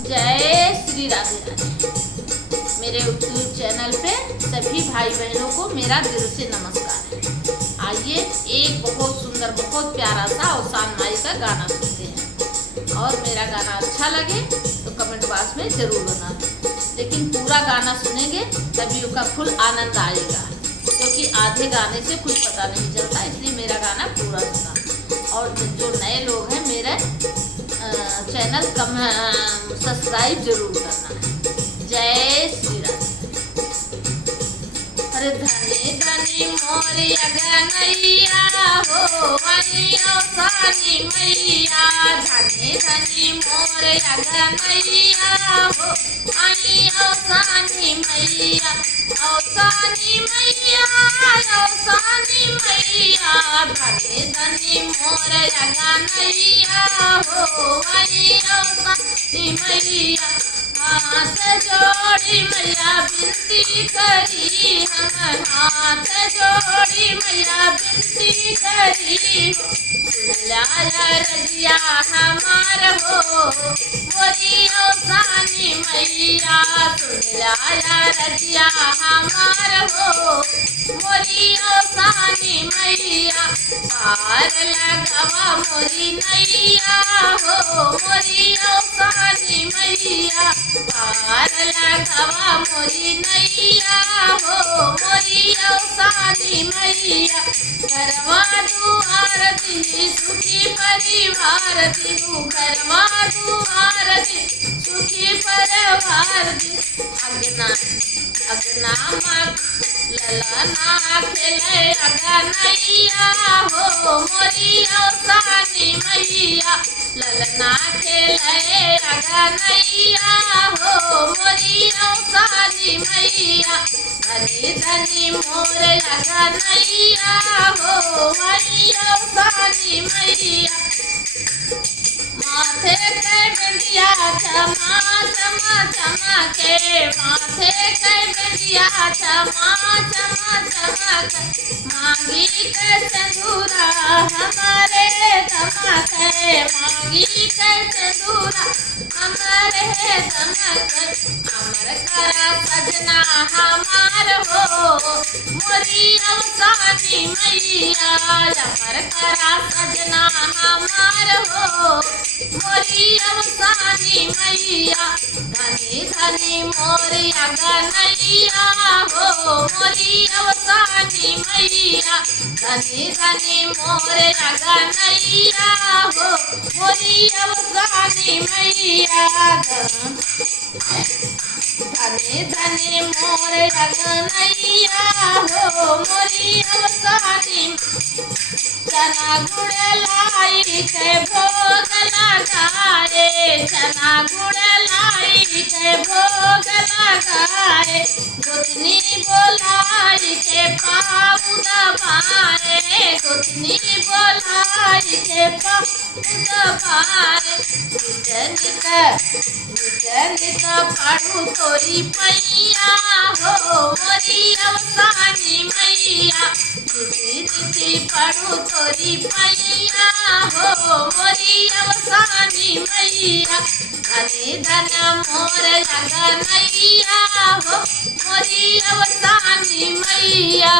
जय श्री राधे राधे। मेरे YouTube channel पे सभी भाई बहनों को मेरा दिल से नमस्कार है। आइए एक बहुत सुंदर बहुत प्यारा सा अवसान माई का गाना सुनते हैं और मेरा गाना अच्छा लगे तो कमेंट बॉक्स में जरूर बनाना, लेकिन पूरा गाना सुनेंगे तभी उसका फुल आनंद आएगा, क्योंकि आधे गाने से कुछ पता नहीं चलता, इसलिए मेरा गाना पूरा सुना। और जो नए लोग हैं मेरे चैनल सब्सक्राइब जरूर करना है। जय श्री राधे। अरे धनी धनी मोरिया गनैया हो वही अवसानी मैया, धनी धनी मोरिया गनैया हो वही अवसानी मैया, अवसानी मैया अवसानी मैया, धनी धनी मोरिया गनैया हो वही अवसानी मैया। हाथ जोड़ी मैया विनती करी, हम हाथ जोड़ी मैया विनती करी, सुनला रजिया हमार हो मोरी अवसानी मैया, सुनला रजिया हमार हो मोरी अवसानी मैया। पार लगावा मोरी नैया हो मोरी अवसानी मैया, पार लगावा मोरी नैया हो मोरी अवसानी मैया। घरवा दुआर दी सुखी परिवार दिहु, घरवा दुआर दी सुखी परिवार दी। अगना ललना खेले अगनैया हो मोरी अवसानी मैया, ललना खेले अगनैया हो मोरी अवसानी मैया। धनी धनी मोर अगनैया हो वही अवसानी मैया। माथे के बिंदिया चमा चमा चमा के, माथे के बिंदिया चमा चमा चमा के, मांगी के सिंदूरा हमारे दमक, मांगी के सिंदूरा हमारे दमक। अमर करा सजना हमार हो मोरी अवसानी मैया, अमर करा सजना हमार हो मोरी अवसानी मैया। धनी धनी मोरिया गनैया हो मोरी अवसानी मैया, धनी धनी मोरिया गनैया हो मोरी अवसानी मैया। धनी धनी मोरिया गनैया हो मोरी अवसानी। चना गुड़ लाई के भोग लगाए, चना गुड़ लाई के भोग लगाए, गोतनी बोलाई के पाँव दबाए, गोतनी बोलाई के पाँव दबाए। नित नित पढ़ू तोरी पैया हो मोरी अवसानी मैया, निति पढ़ू तोरी पैया हो मोरी अवसानी मैया। धनी धन मोर गनैया हो मोरी अवसानी मैया।